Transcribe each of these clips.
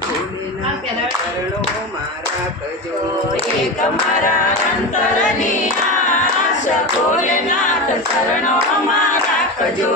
ભોલેનાથ ચરણોમાં રાખજો એક મારા અંતરની આશ ભોલેનાથ ચરણોમાં રાખજો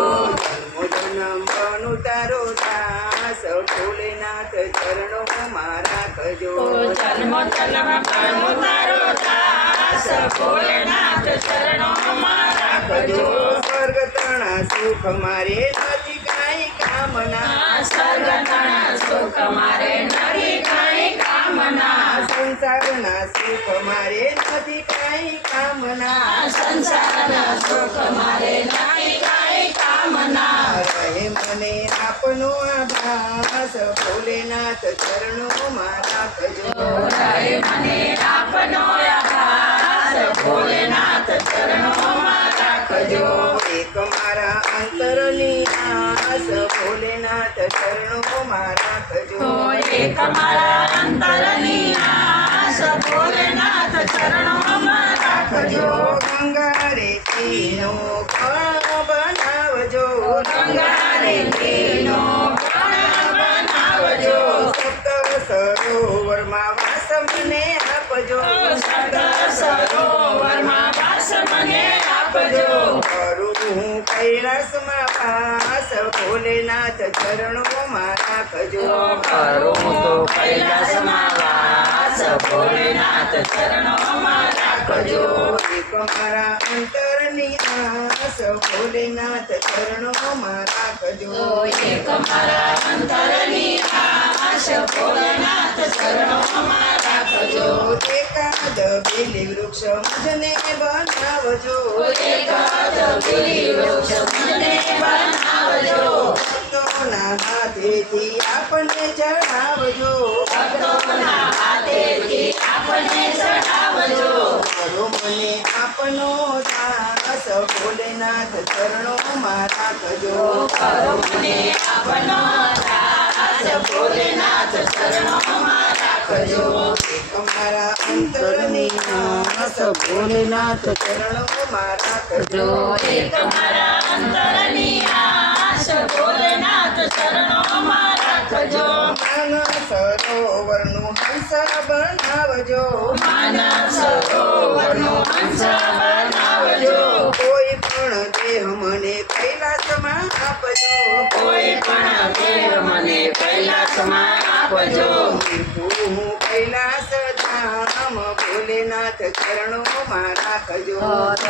જન્મનું તારો દાસ ભોલેનાથ ચરણોમાં રાખજો જન્મ જન્મનું તારો દાસ ભોલેનાથ ચરણોમાં રાખજો સ્વર્ગ તણા સુખ મારે નથી કાંઈ કામના સ્વર્ગ તણા સુખ મારે નથી કાંઈ કામના સંસારના સુખ મારે નથી કાંઈ કામના સંસારના સુખ મારે નથી કાંઈ કામના રહે મને આપનો આભાસ ભોલેનાથ ચરણોમાં રાખજો રહે મને આપનો આભાસ ભોલેનાથ ચરણોમાં રાખજો એક મારા અંતરની આસ ભોલેનાથ ચરણોમાં રાખજો એક મારા અંતરની આસ ભોલેનાથ ચરણોમાં રાખજો ગંગા રેતીનો કણ બનાવજો ગંગા રેતીનો કણ બનાવજો સપ્ત સરોવરમાં વાસ મને આપજો સપ્ત સરોવરમાં વાસ મને આપજો કરું હું કૈલાસમાં વાસ ભોલેનાથ ચરણોમાં રાખજો કરું તો કૈલાસમાં વાસ ભોલેનાથ ચરણોમાં રાખજો એક મારા અંતરની આસ ભોલેનાથ ચરણોમાં રાખજો એક મારા અંતરની આશ ભોલેનાથ ચરણોમાં રાખજો એકાદ બેલી વૃક્ષ મુજને બનાવજો એકાદ બીલી વૃક્ષ મને બનાવજો ભક્તોના હાથેથી આપણને ચઢાવજો ભક્તોના હાથેથી આપણને ચડાવજો કરો મને આપનો દાસ ભોલેનાથ ચરણોમાં રાખજો કરો મને આપનો દાસ ભોલેનાથ ચરણોમાં રાખજો એક મારા અંતરની આસ ભોલેનાથ ચરણોમાં રાખજો એક મારા અંતરની આશ ભોલેનાથ ચરણોમાં રાખજો માનસ સરોવરનું હંસ બનાવજો માનવ સરોવરનો હંસ બનાવજો કોઈ પણ દેહ મને કૈલાસમાં આપજો કોઈ પણ દેહ મને કૈલાસમાં આપજો હું કૈલાસ ધામ ભોલેનાથ ચરણોમાં રાખજો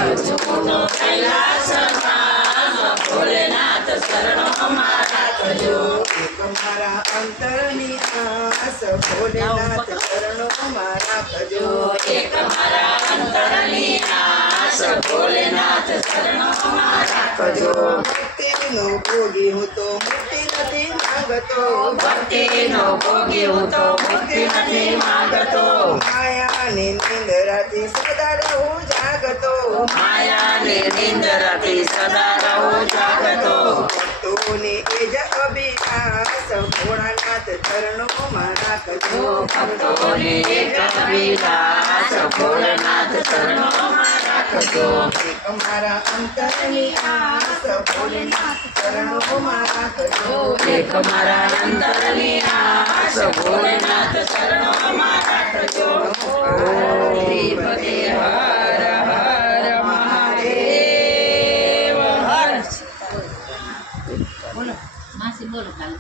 રજપૂતો કૈલાસમાં ભોલેનાથ ચરણોમાં રાખજો એક મારા અંતરની આસ ભોલેનાથ ચરણોમાં રાખજો એક મારા અંતરની આશ ભોલેનાથ ચરણોમાં રાખજો ભક્તિનો ભોગી હું તો મુક્તિ નથી માંગતો ભક્તિનો ભોગી હું તો મુક્તિ નથી માંગતો માયાની નિંદરાથી સદા રહું જાગતો માયાની નિંદરાથી સદા રહું જાગતો ભક્તોની એ જ અભિલાષ ભોળાનાથ ચરણોમાં રાખજો ભક્તોની એક અભિલાષ ભોલેનાથ ચરણોમાં રાખજો એક મારા અંતરની આસ ભોલેનાથ ચરણોમાં રાખજો એક મારા અંતરની આશ ભોલેનાથ ચરણોમાં રાખજો શ્રીપતિ હર હર મહાદેવ હર બોલો માસી બોલો કાલે